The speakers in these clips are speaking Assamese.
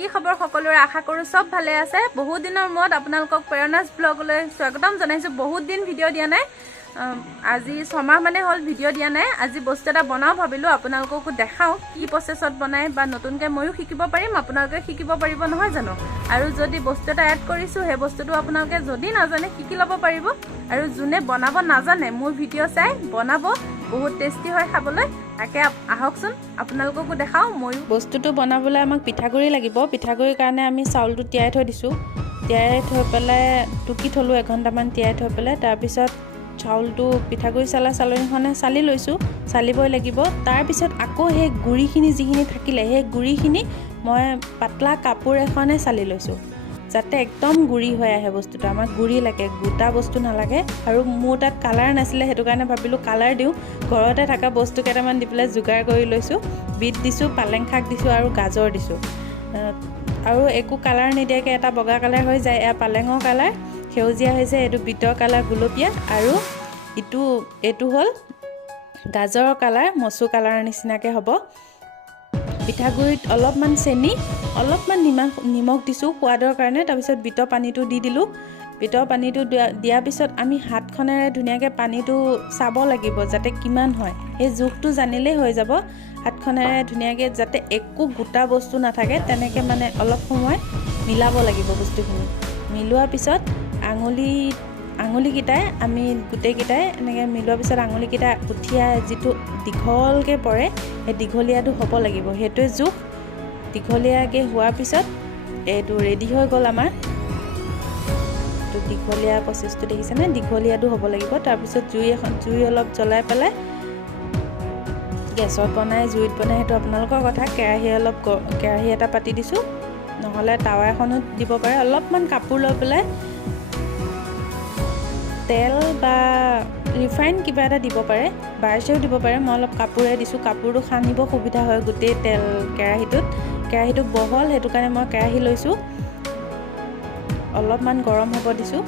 কি খবৰ সকলোৰে আশা কৰো সব ভালে আছে বহুত দিনৰ মূৰত আপোনালোকক প্ৰেৰণাস ব্লগলৈ স্বাগতম জনাইছো বহুত দিন ভিডিঅ' দিয়া নাই আজি 6 মাহ মানে হল ভিডিঅ' দিয়া নাই আজি বস্তু এটা বনাও ভাবিলো আপোনালোককো দেখাও কি প্ৰসেছত বনাই বা নতুনকৈ ময়ো শিকিব পাৰিম আপোনালোকে শিকিব পাৰিব নহয় জানো আৰু যদি বস্তু এটা এড কৰিছো হে বস্তুটো আপোনালোকে যদি নাজানে শিকি ল'ব পাৰিব আৰু যোনে বনাব নাজানে মোৰ ভিডিঅ' চাই বনাব বহুত টেষ্টি হয় খাবলৈ তাকে আহকচোন আপোনালোককো দেখাও মই বস্তুটো বনাবলৈ আমাক পিঠাগুৰি লাগিব পিঠাগুৰিৰ কাৰণে আমি চাউলটো তিয়াই থৈ দিছো তিয়াই থৈ পেলাই টুকি থলো 1 ঘণ্টামান তিয়াই থৈ পেলাই তাৰ পিছত চাউলটো পিঠাগুৰি চালনীখনে চালি লৈছো চালিবই লাগিব তাৰ পিছত আকৌ হে গুৰিখিনি যিখিনি থাকিলে হে গুৰিখিনি মই পাতলা কাপোৰ এখনে চালি লৈছো যাতে একদম গুৰি হৈ আহে বস্তুটো আমাক গুৰি লাগে গোটা বস্তু নালাগে আৰু মোৰ তাত কালাৰ নাছিলে হেতু কাৰণে ভাবিলো কালাৰ দিও ঘৰতে থকা বস্তু কেটামান দি পেলাই জুগাৰ কৰি লৈছো বিট দিছো পালেং শাক দিছো আৰু গাজৰ দিছো আৰু একো কালাৰ নিদিয়াকে এটা বগা কালাৰ হৈ যায় এ পালেঙৰ কালাৰ সেউজিয়া হৈছে এটো বিটৰ কালাৰ গুলপীয়া আৰু এটো হল গাজৰৰ কালাৰ মসু কালাৰ নিচিনাকে হ'ব পিঠাগুৰিত অলপমান চেনি অলপমান নিমখ দিছো সোৱাদৰ কাৰণে তাৰ পিছত বিটৰ পানীটো দি দিলো বিটৰ পানীটো দিয়াৰ পিছত আমি হাতখনেৰে ধুনীয়াকে পানীটো চাব লাগিব যাতে কিমান হয় এই জোখটো জানিলে হৈ যাব হাতখনেৰে ধুনীয়াকে যাতে একো গোটা বস্তু নাথাকে তেনেকে মানে অলপ সময় মিলাব লাগিব বস্তুখিনি মিলোৱাৰ পিছত আঙুলি কিটাই আমি গুটে কিটাই এনেকে মিলোৱাৰ পিছত আঙুলি কিটা উঠিয়া যেটো দীঘলকে পৰে এই দীঘলিয়াটো হ'ব লাগিব হেতুৱে জোখ দীঘলিয়াকে হোৱাৰ পিছত এটো ৰেডি হৈ গল আমাৰ তো দীঘলিয়া প্ৰসেসটো দেখিছেনে দীঘলিয়াটো হ'ব লাগিব তাৰ পিছত জুই অলপ জ্বলাই পেলাই গেছত বনাই জুইত বনাই হেতু আপোনালোকৰ কথা কেৰাহী এটা পাতি দিছো নহলে তাৱা এখনত দিব পাৰে অলপমান কাপোৰ লৈ পেলাই তেল বা ৰিফাইন কিবা এটা দিব পাৰে বাৰছেও দিব পাৰে মই অলপ কাপোৰে দিছো কাপোৰটো খানিব সুবিধা হয় গুটেই তেল কেৰাহীটো বহল হেতু কাৰণে মই কেৰাহী লৈছো অলপমান গৰম হ'ব দিছো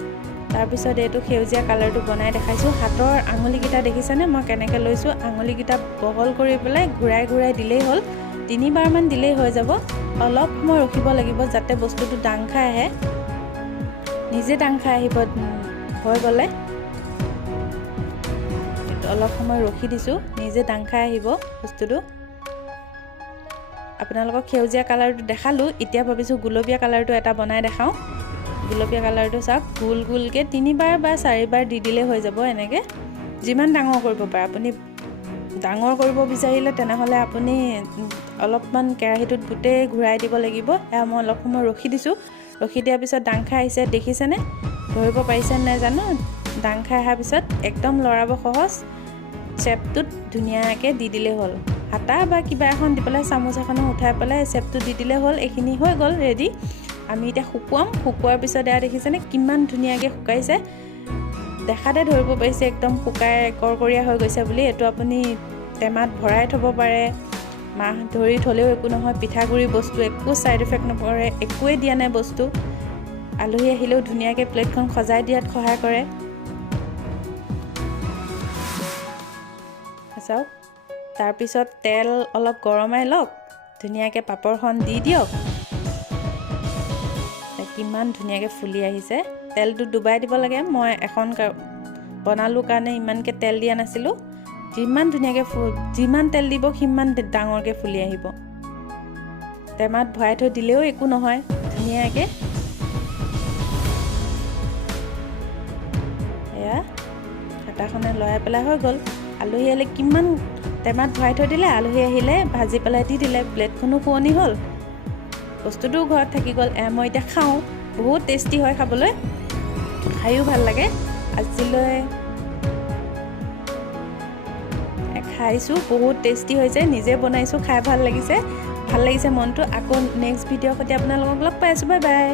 তাৰ পিছত এটো সেউজিয়া কালাৰটো বনাই দেখাইছো হাতৰ আঙুলি কিটা দেখিছেনে মই কেনেকৈ লৈছো আঙুলি কিটা বহল কৰি পেলাই ঘুৰাই দিলেই হ'ল 3 বাৰ মান দিলেই হৈ যাব অলপ সময় ৰখিব লাগিব যাতে বস্তুটো ডাং খাই আহে নিজে ডাং খাই আহিব হৈ গলে অলপ সময় ৰখি দিছো নিজে ডাং খাই আহিব বস্তুটো আপোনালোকক সেউজিয়া কালাৰটো দেখালো এতিয়া ভাবিছো গুলপীয়া কালাৰটো এটা বনাই দেখাও গুলপীয়া কালাৰটো চাওক গুলকে 3 বাৰ বা 4 বাৰ দি দিলে হৈ যাব এনেকে যিমান ডাঙৰ কৰিব পাৰে আপুনি ডাঙৰ কৰিব বিচাৰিলে তেনেহলে আপুনি অলপমান কেৰাহীটোত গুটে ঘুৰাই দিব লাগিব এয়া মই অলপ সময় ৰখি দিছো ৰখি দিয়াৰ পিছত ডাং খাই আহিছে দেখিছেনে ধৰিব পাৰিছে নাই জানো ডাং খাই অহাৰ পিছত একদম লৰাব সহজ চেপটোত ধুনীয়াকে দি দিলে হ'ল হাতা বা কিবা এখন দি পেলাই চামুচ এখন উঠাই পেলাই চেপটো দি দিলে হ'ল এইখিনি হৈ গল ৰেডি আমি এটা শুকুৱাৰ পিছত এয়া দেখিছেনে কিমান ধুনীয়াকে শুকাইছে দেখাতে ধৰিব পাৰিছে একদম শুকাই কৰকৰীয়া হৈ গৈছে বুলি এটো আপুনি টেমাত ভৰাই থব পাৰে মাহ ধৰি থলেও একো নহয় পিঠাগুৰি বস্তু একো সাইড ইফেক্ট নপৰে একোৱে দিয়া নাই বস্তু আলহী আহিলেও ধুনীয়াকে প্লেটখন সজাই দিয়াত সহায় কৰে চাওক তাৰ পিছত তেল অলপ গৰমাই লওক ধুনীয়াকে পাপৰখন দি দিয়ক কিমান ধুনীয়াকে ফুলি আহিছে তেলটো ডুবাই দিব লাগে মই এখন বনালো কাৰণে ইমানকে তেল দিয়া নাছিলো যিমান ধুনীয়াকে যিমান তেল দিব সিমান ডাঙৰকে ফুলি আহিব টেমাত ভৰাই থৈ দিলেও একো নহয় ধুনীয়াকে এয়া হাতাখনে লৰাই পেলাই হৈ গল আলহী আহিলে কিমান টেমাত ভৰাই থৈ দিলে আলহী আহিলে ভাজি পেলাই দি দিলে প্লেটখনো পুৰণি হ'ল বস্তুটো ঘৰত থাকি গল মই এতিয়া খাওঁ বহুত টেষ্টি হয় খাবলৈ খাইও ভাল লাগে আজিলৈ খাইছো বহুত টেষ্টি হৈছে নিজে বনাইছো খাই ভাল লাগিছে মনটো আকৌ নেক্সট ভিডিঅ' সৈতে আপোনালোকক লগ পাই আছো বাই বাই